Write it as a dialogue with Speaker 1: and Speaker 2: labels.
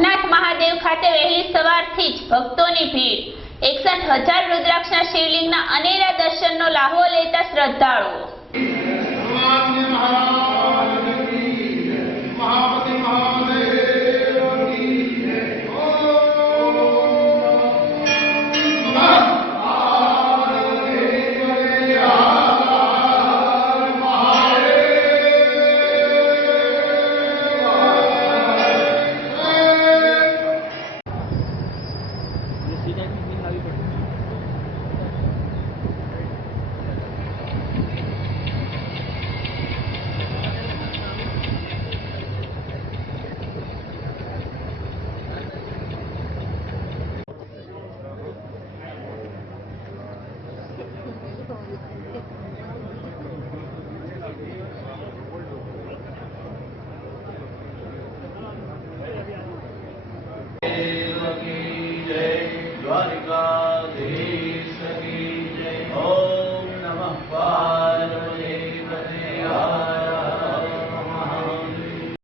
Speaker 1: કુંભનાથ મહાદેવ ખાતે વહેલી સવારથી જ ભક્તોની ભીડ. એકસઠ હજાર રુદ્રાક્ષના શિવલિંગના અનેરા દર્શનનો લાહવો લેતા શ્રદ્ધાળુઓ.
Speaker 2: द्वारिकाधीश